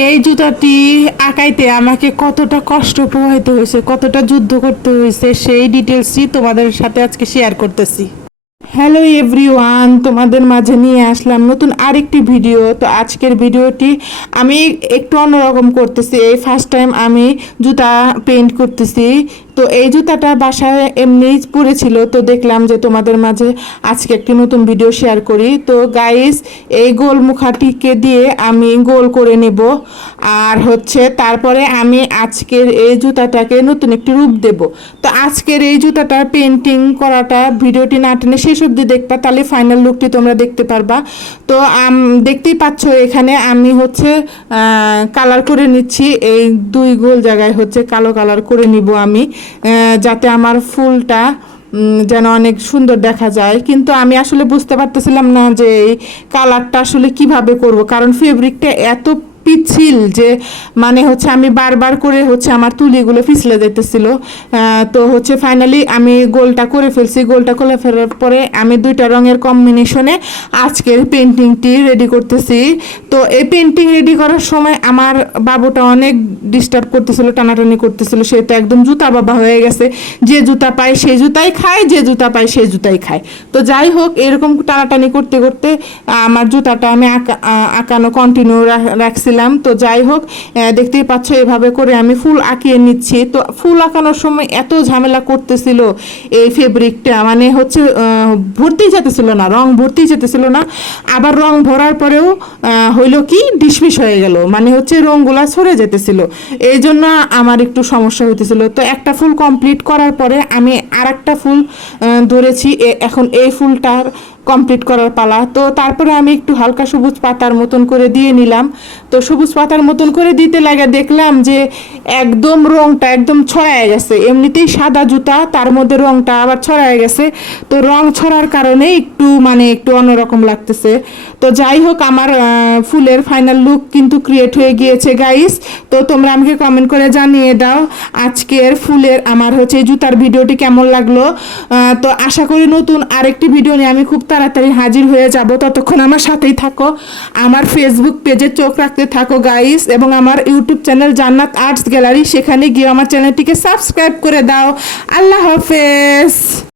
এই জুতাটি আঁকাইতে আমাকে কতটা কষ্ট পোহাইতে হয়েছে, কতটা যুদ্ধ করতে হয়েছে, সেই ডিটেলসই তোমাদের সাথে আজকে শেয়ার করতেছি। হ্যালো এভরিওয়ান, তোমাদের মাঝে নিয়ে আসলাম নতুন আরেকটি ভিডিও। তো আজকের ভিডিওটি আমি একটু অন্যরকম করতেছি। এই ফার্স্ট টাইম আমি জুতা পেইন্ট করতেছি। তো এই জুতাটা বাসায় এমনি পড়েছিল, তো দেখলাম যে তোমাদের মাঝে আজকে একটি নতুন ভিডিও শেয়ার করি। তো গাইস, এই গোল মুখাটিকে দিয়ে আমি গোল করে নেব, আর তারপরে আমি আজকের এই জুতাটাকে নতুন একটি রূপ দেব। তো আজকের এই জুতাটা পেন্টিং করাটা ভিডিওটি না টেনে শেষ অবধি দেখবা, তাহলে ফাইনাল লুকটি তোমরা দেখতে পারবা। তো দেখতেই পাচ্ছ এখানে আমি কালার করে নিচ্ছি। এই দুই গোল জায়গায় কালো কালার করে নিব আমি, যাতে আমার ফুলটা যেন অনেক সুন্দর দেখা যায়। কিন্তু আমি আসলে বুঝতে পারতেছিলাম না যে এই কালারটা আসলে কিভাবে করব, কারণ ফেব্রিকটা এত পিচ্ছিল যে আমি বারবার করে আমার তুলিগুলো পিছলে যেতেছিল। তো ফাইনালি আমি গোলটা করে ফেলছি। গোলটা করে ফেলার পরে আমি দুইটা রঙের কম্বিনেশনে আজকের পেন্টিংটি রেডি করতেছি। তো এই পেন্টিং রেডি করার সময় আমার বাবুটা অনেক ডিস্টার্ব করতেছিল, টানাটানি করতেছিল। সে তো একদম জুতা বাবা হয়ে গেছে, যে জুতা পায় সেই জুতাই খায়, যে জুতা পায় সেই জুতাই খায়। তো যাই হোক, এরকম টানাটানি করতে করতে আমার জুতাটা আমি আঁকানো কন্টিনিউ রাখছিলাম। তো যাই হোক, দেখতেই পাচ্ছ এভাবে করে আমি ফুল আঁকিয়ে নিচ্ছি। তো ফুল আঁকানোর সময় এত ঝামেলা করতেছিল এই ফেব্রিকটা, ভর্তি যেতেছিল না, রং ভর্তি যেতেছিল না। আবার রং ভরার পরেও হইলো কি ডিসমিস হয়ে গেল, রংগুলা সরে যেতেছিল। এই জন্য আমার একটু সমস্যা হইতেছিল। তো একটা ফুল কমপ্লিট করার পরে আমি আর একটা ফুল ধরেছি। এখন এই ফুলটার কমপ্লিট করার পালা। তো তারপরে আমি একটু হালকা সবুজ পাতার মতন করে দিয়ে নিলাম। তো সবুজ পাতার মতন করে দিতে লাগে দেখলাম যে একদম রংটা একদম ছড়ায় গেছে। এমনিতেই সাদা জুতা, তার মধ্যে রংটা আবার ছড়ায় গেছে। তো রং ছড়ার কারণে একটু অন্যরকম লাগতেছে। তো যাই হোক, আমার ফুলের ফাইনাল লুক কিন্তু ক্রিয়েট হয়ে গিয়েছে গাইস। তো তোমরা আমাকে কমেন্ট করে জানিয়ে দাও আজকের ফুলের আমার জুতার ভিডিওটি কেমন লাগলো। তো আশা করি নতুন আরেকটি ভিডিও নিয়ে আমি খুব তাড়াতাড়ি হাজির হয়ে যাব। ততক্ষণ আমার সাথেই থাকো, আমার ফেসবুক পেজে চোখ রাখতে থাকো গাইস, এবং আমার ইউটিউব চ্যানেল জান্নাত আর্টস গ্যালারি, সেখানে গিয়ে আমার চ্যানেলটিকে সাবস্ক্রাইব করে দাও। আল্লাহ হাফেজ।